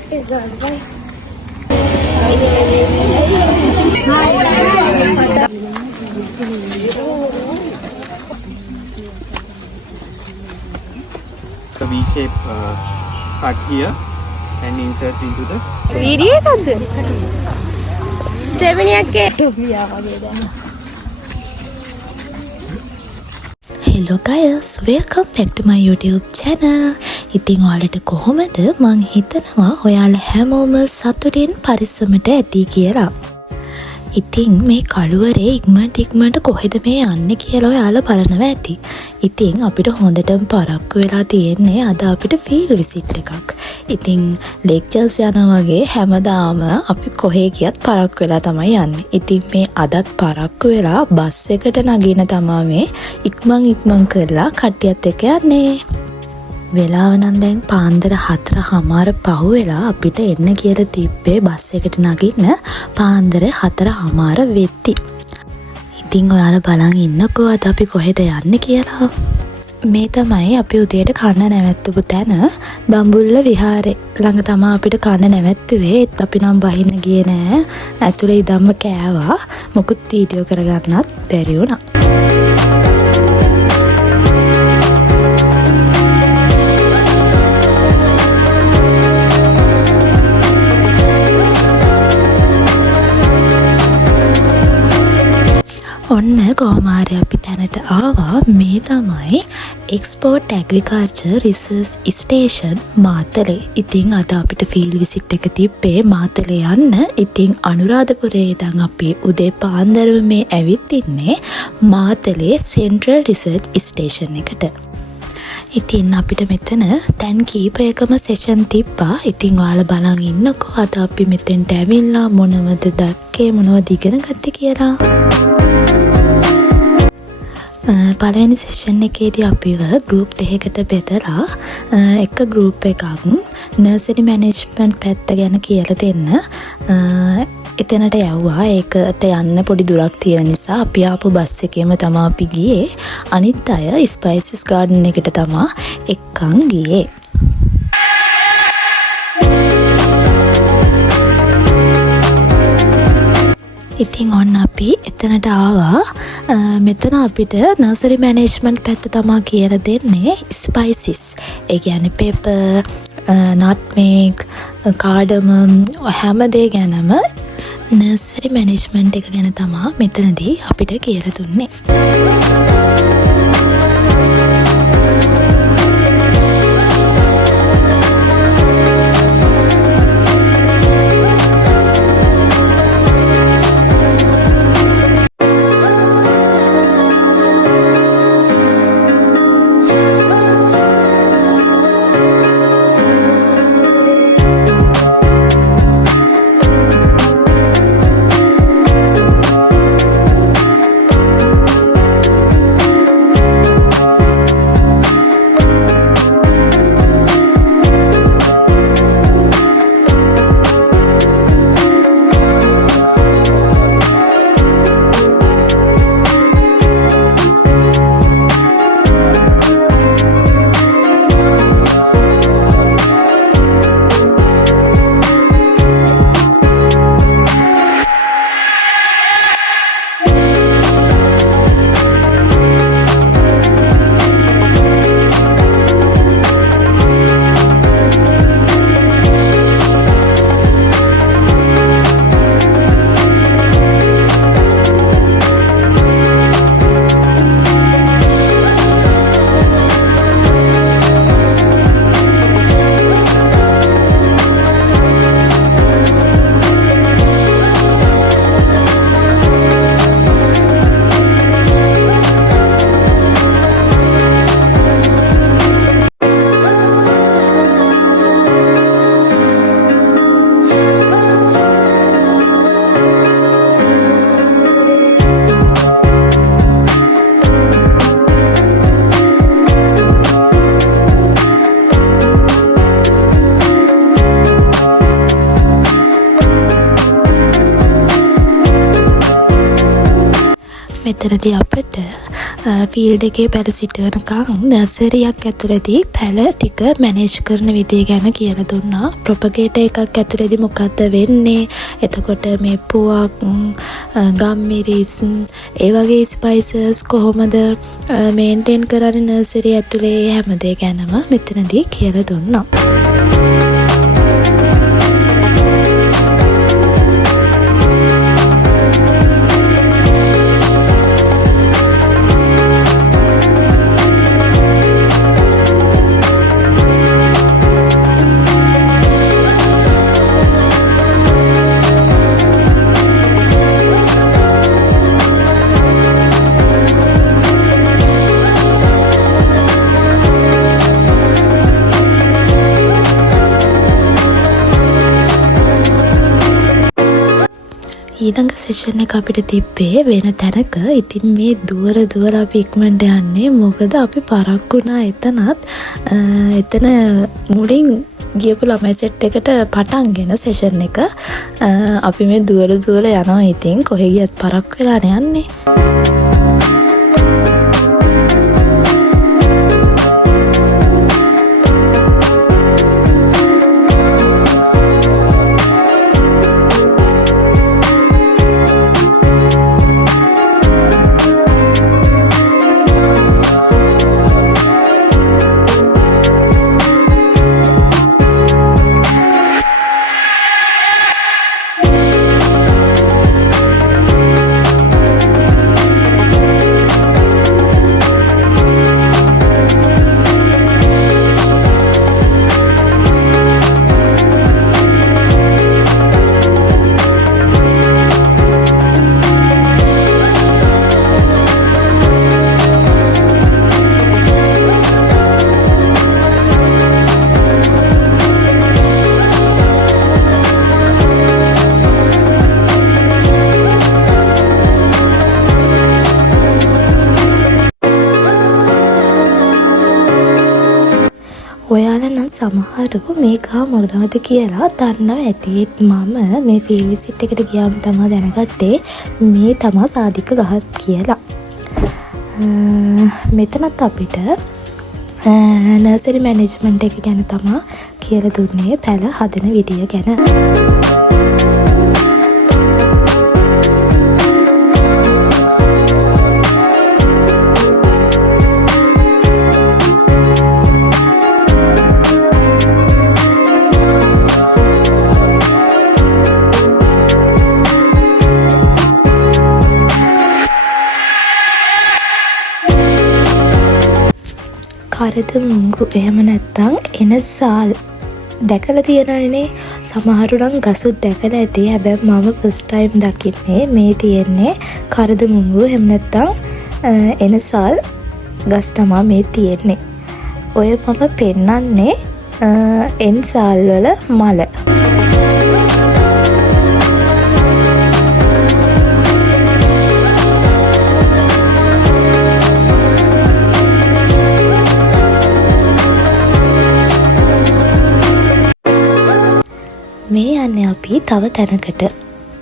take this one. Bye. The V-shape cut here and insert into the video එකක්ද? 7 එකේ Hello guys, welcome back to my YouTube channel. ඉතින් ඔයාලට කොහොමද? මං හිතනවා ඔයාලා හැමෝම සතුටින් පරිස්සමට ඇති කියලා. ඉතින් මේ කළුවරේ ඉක්මනට කොහෙද මේ යන්නේ කියලා ඔයාලා බලනවා ඇති. ඉතින් අපිට හොඳටම පරක්කු වෙලා තියෙන්නේ අද අපිට ෆීල්ඩ් විසිට් එකක්. ඉතින් ලෙක්චර්ස් යනවා වගේ හැමදාම අපි කොහේ ගියත් පරක්කු වෙලා තමයි යන්නේ. ඉතින් මේ අදත් පරක්කු වෙලා බස් එකට නගින තමයි මේ ඉක්මන් කරලා කට්ටියත් එක්ක යන්නේ. වෙලාව නම් දැන් පාන්දර 4:00 පහු වෙලා අපිට එන්න කියලා තිබ්බේ බස් එකට නගින්න පාන්දර 4:00 වෙද්දි. ඉතින් ඔයාලා බලන් ඉන්නකෝ අද අපි කොහෙද යන්නේ කියලා. මේ තමයි අපි උදේට කන්න නැවැත්තුපු තැන දඹුල්ල විහාරේ ළඟ තමයි අපිට කන්න නැවැත්තුවේ. ඒත් අපි නම් බහින්න ගියේ නෑ. ඇතුලේ ඉදම්ම කෑවා. මොකුත් වීඩියෝ කරගන්නත් බැරි වුණා. ඔන්න කොහොමාරි අපි තැනට ආවා. මේ තමයි export agriculture research station Matale. ඉතින් අද අපිට ෆීල්ඩ් විසිට් එක තිබ්බේ මාතලේ යන්න. ඉතින් අනුරාධපුරේ ඉඳන් අපි උදේ පාන්දරම මේ ඇවිත් ඉන්නේ මාතලේ සෙන්ට්‍රල් රිසර්ච් ස්ටේෂන් එකට. ඉතින් අපිට මෙතන තැන් කීපයකම සෙෂන් තිබ්බා. ඉතින් ඔයාලා බලන් ඉන්නකෝ අද අපි මෙතෙන්ට ඇවිල්ලා මොනවද දැක්කේ මොනවද ඉගෙන ගත්තේ කියලා. පළවෙනි සෙෂන් එකේදී අපිව ගෲප් දෙකකට බෙදලා එක ගෲප් එකක් නර්සරි මැනේජ්මන්ට් පැත්ත ගැන කියලා දෙන්න එතනට යවුවා. ඒකට යන්න පොඩි දුරක් තියෙන නිසා අපි ආපු බස් එකේම තමයි අපි ගියේ. අනිත් අය ස්පයිසස් ගාඩන් එකට තමයි එක්කන් ගියේ. ඉතින් ඔන්න අපි එතනට ආවා. මෙතන අපිට නර්සරි මැනේජ්මන්ට් පැත්ත තමයි කියලා දෙන්නේ ස්පයිසස්. ඒ කියන්නේ පෙපර්, නට්මෙග්, කාඩමම් හැම දේ ගැනම නර්සරි මැනේජ්මන්ට් එක ගැන තමයි මෙතනදී අපිට කියලා දුන්නේ. මෙතනදී අපිට ෆීල්ඩ් එකේ පැල සිටවනකම් නර්සරියක් ඇතුළේදී පැල ටික මැනේජ් කරන විදිය ගැන කියලා දුන්නා. ප්‍රොපගේටර් එකක් ඇතුළේදී මොකද්ද වෙන්නේ? එතකොට මේ පුවක්, ගම්මිරිස්, ඒ වගේ ස්පයිසස් කොහොමද මේන්ටේන් කරන්නේ නර්සරි ඇතුලේ හැම දේ ගැනම මෙතනදී කියලා දුන්නා. ඊළඟ සෙෂන් එක අපිට තිබ්බේ වෙන තැනක. ඉතින් මේ දුවර අපි ඉක්මනට යන්නේ මොකද අපි පරක්කු වුණා එතන මුලින් ගියපු ළමයි සෙට් එකට පටන්ගෙන සෙෂන් එක අපි මේ දුවර යනවා. ඉතින් කොහෙ ගියත් පරක්කු වෙලා යන්නේ. ඔයාලා නම් සමහරව මේ ගහ මොනවද කියලා දන්නවා ඇති. මම මේ ෆීල්ඩ් විසිට් එකට ගියාම තමයි දැනගත්තේ මේ තමයි සාධික ගහ කියලා. මෙතනත් අපිට නර්සරි මැනේජ්මන්ට් එක ගැන තමයි කියලා දුන්නේ පැල හදන විදිය ගැන. කරද මුංගු එහෙම නැත්තම් එන සාල් දැකලා තියෙනවනේ. සමහරු නම් ගසුත් දැකලා ඇති. හැබැයි මම ෆස්ට් ටයිම් දකින්නේ මේ තියෙන්නේ කරද මුංගු එහෙම නැත්තම් එන සාල් ගස් තමයි මේ තියෙන්නේ. ඔය මම පෙන්නන්නේ එන් සාල් වල මල. මේ යන්නේ අපි තව තැනකට.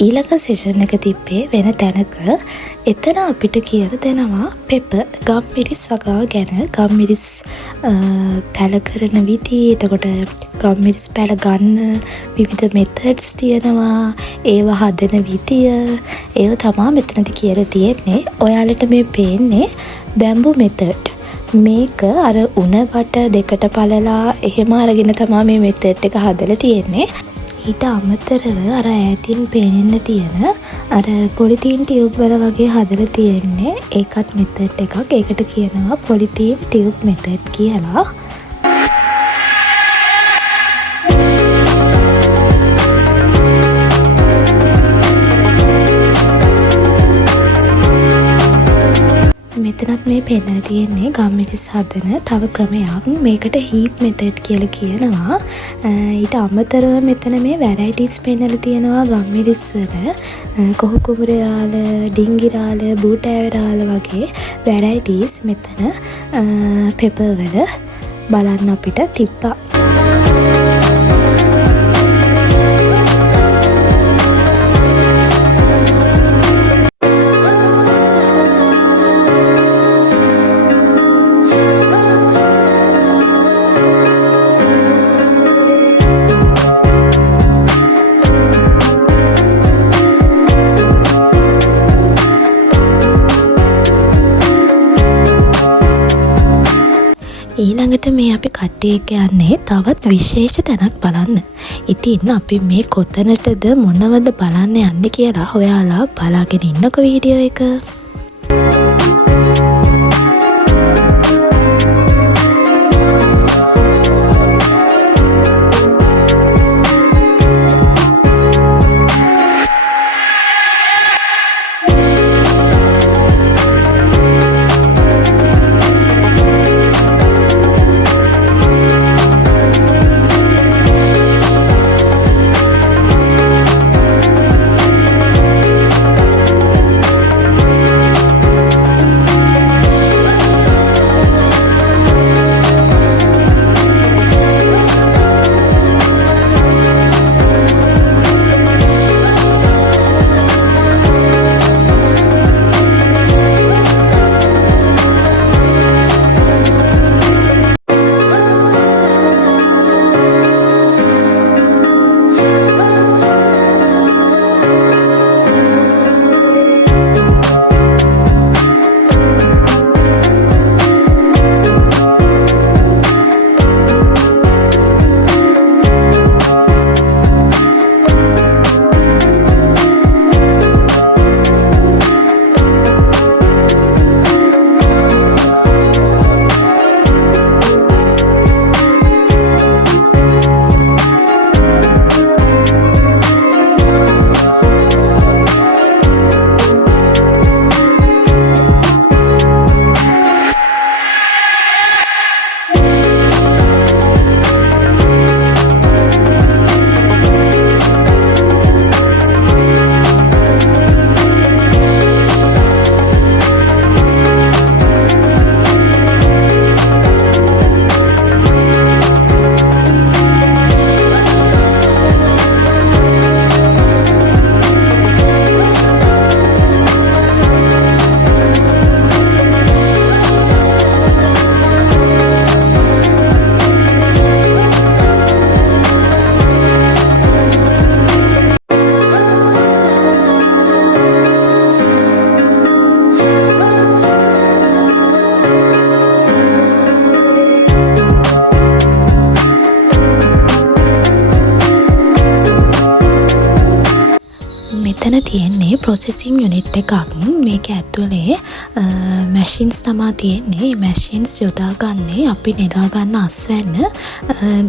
ඊළඟ සෙෂන් එක තිබ්බේ වෙන තැනක. එතන අපිට කියලා දෙනවා පෙපර් ගම්මිරිස් වගාව ගැන. ගම්මිරිස් පැල කරන විදි, එතකොට ගම්මිරිස් පැල ගන්න විවිධ මෙතඩ්ස් තියෙනවා, ඒව හදන විදිය, ඒව තමයි මෙතනදි කියලා තියෙන්නේ. ඔයාලට මේ පේන්නේ බැම්බු මෙතඩ්. මේක අර උණ වට දෙකට පළලා එහෙම අරගෙන තමයි මේ මෙතඩ් එක හදලා තියෙන්නේ. ඊට අමතරව අර ඈතින් පේන්න තියෙන අර පොලිතීන් ටියුබ් වල වගේ හදලා තියෙන්නේ. ඒකත් මෙතඩ් එකක්. ඒකට කියනවා පොලිතීන් ටියුබ් මෙතඩ් කියලා. මෙතනත් මේ පෙන්නලා තියෙන්නේ ගම්මිරිස් හදන තව ක්‍රමයක්. මේකට හීප් මෙතඩ් කියලා කියනවා. ඊට අමතරව මෙතන මේ වැරයිටිස් පෙන්නලා තියෙනවා ගම්මිරිස් වල. කොහ කුඹුර රාළ, ඩිංගි රාළ, බූටෑව රාළ වගේ වැරයිටිස් මෙතන පෙපර් වල බලන්න අපිට තිබ්බා. මේ අපි කට්ටිය එක්ක යන්නේ තවත් විශේෂ තැනක් බලන්න. ඉතින් අපි මේ කොතනටද මොනවද බලන්න යන්නේ කියලා ඔයාලා බලාගෙන ඉන්නකෝ වීඩියෝ එක. මෙතන තියෙන්නේ ප්‍රොසෙසිං යුනිට් එකක්. මේක ඇතුලේ මැෂින්ස් තමා තියෙන්නේ. මැෂින්ස් යොදාගන්නේ අපි නෙලා ගන්න අස්වැන්න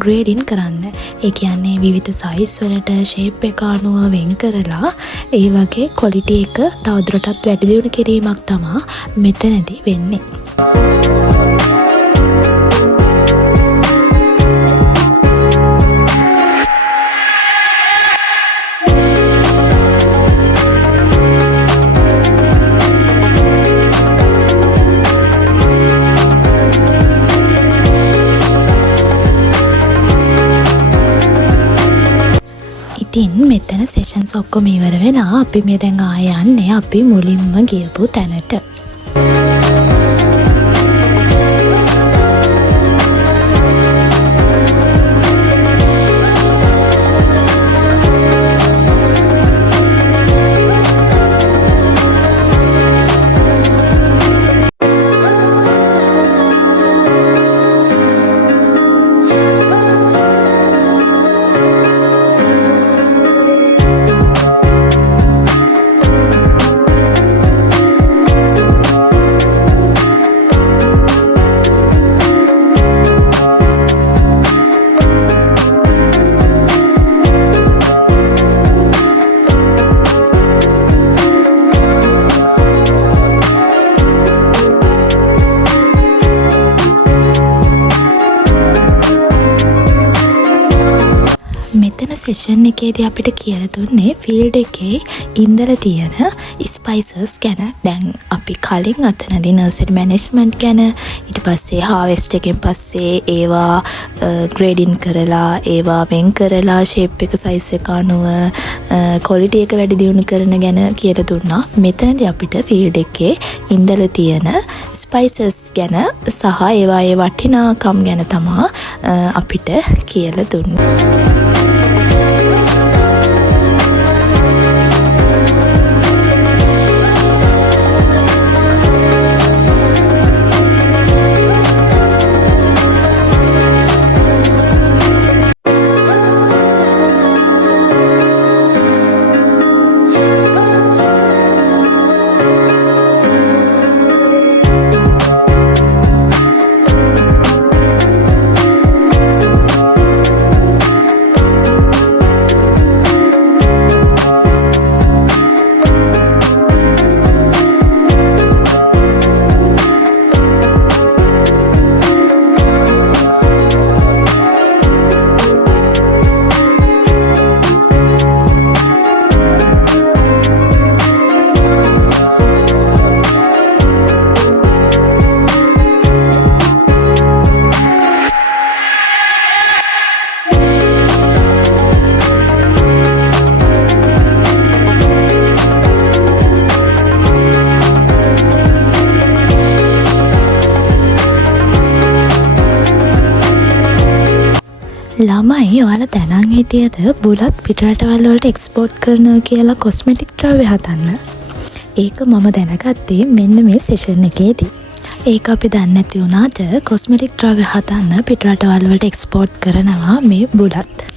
ග්‍රේඩින් කරන්න. ඒ කියන්නේ විවිධ සයිස් වලට ෂේප් එක අනුව වෙන් කරලා ඒ වගේ ක්වොලිටි එක තවදුරටත් වැඩි දියුණු කිරීමක් තමා මෙතනදී වෙන්නේ. ඉතින් මෙතන සෙෂන්ස් ඔක්කොම ඉවර වෙලා අපි මේ දැන් ආය යන්නේ අපි මුලින්ම ගියපු තැනට. සෙෂන් එකේදී අපිට කියලා දුන්නේ ෆීල්ඩ් එකේ ඉඳලා තියෙන ස්පයිසස් ගැන. දැන් අපි කලින් අතනදී නර්සරි මැනේජ්මන්ට් ගැන, ඊට පස්සේ හාවෙස්ට් එකෙන් පස්සේ ඒවා ග්‍රේඩින් කරලා ඒවා වෙන් කරලා ෂේප් එක සයිස් එක අනුව ක්වොලිටි එක වැඩි දියුණු කරන ගැන කියලා දුන්නා. මෙතනදී අපිට ෆීල්ඩ් එකේ ඉඳලා තියෙන ස්පයිසස් ගැන සහ ඒවායේ වටිනාකම් ගැන තමයි අපිට කියලා දුන්නේ. ළමයි ඔයාලා දැනන් හිටියද බුලත් පිටරටවල් වලට එක්ස්පෝර්ට් කරනවා කියලා කොස්මෙටික් ද්‍රව්‍ය හදන්න? ඒක මම දැනගත්තේ මෙන්න මේ සෙෂන් එකේදී. ඒක අපි දන්නේ නැති වුණාට කොස්මෙටික් ද්‍රව්‍ය හදන්න පිටරටවල් වලට එක්ස්පෝර්ට් කරනවා මේ බුලත්.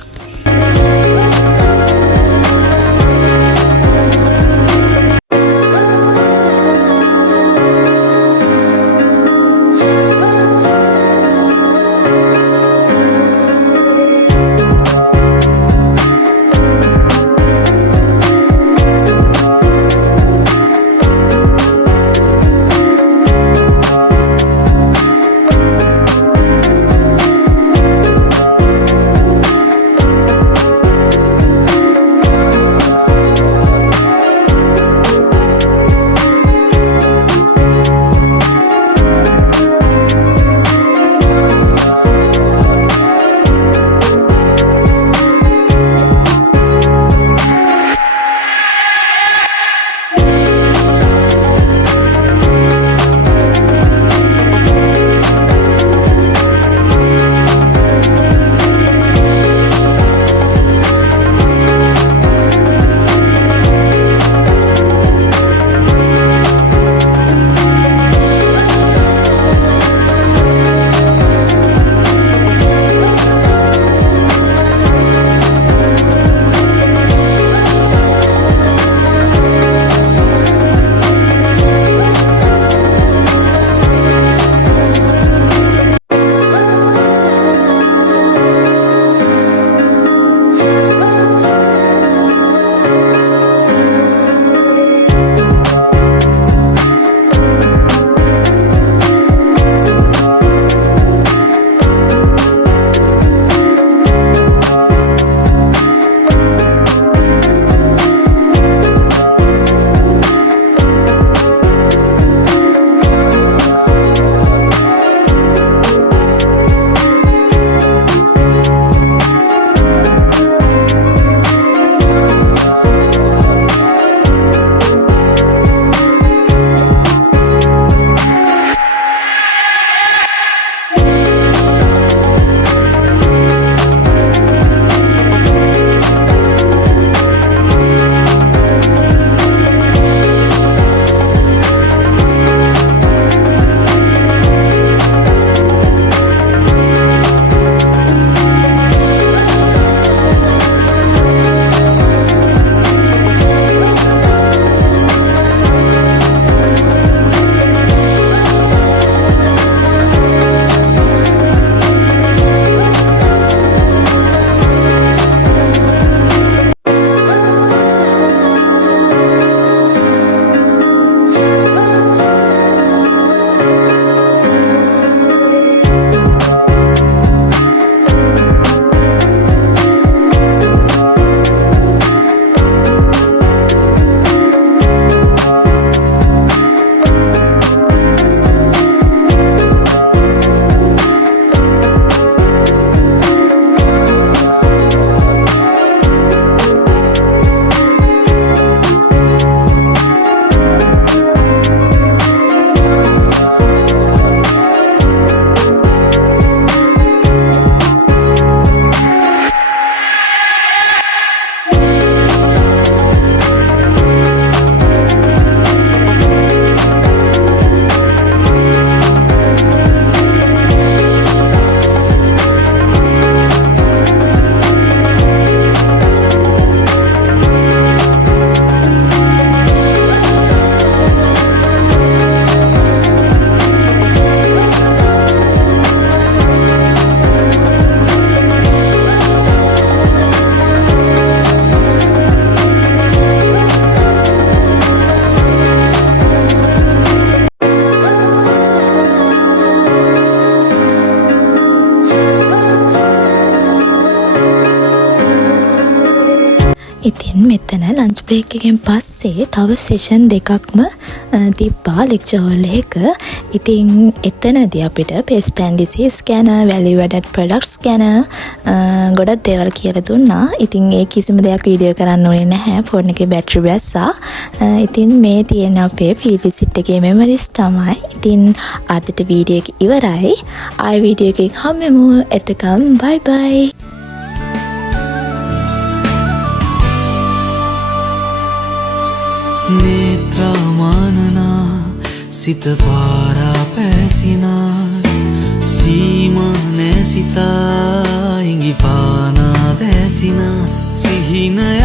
ඉතින් මෙතන ලන්ච් බ්‍රේක් එකෙන් පස්සේ තව සෙෂන් දෙකක්ම තිබ්බා ලෙක්චර් හෝල් එක. ඉතින් එතනදී අපිට pest and disease ගැන, value added products ගැන ගොඩක් දේවල් කියලා දුන්නා. ඉතින් ඒ කිසිම දෙයක් වීඩියෝ කරන්න ඕනේ නැහැ. ෆෝන් එකේ බැටරි බැස්සා. ඉතින් මේ තියෙන අපේ field visit එකේ memories තමයි. ඉතින් අදට වීඩියෝ එක ඉවරයි. ආයෙ වීඩියෝ එකකින් හම්බෙමු. එතකම් bye bye. नेत्रमानना සිත පාරා පැසිනා සීමානේ සිතා ඉඟි පානා දැසිනා සිහිනය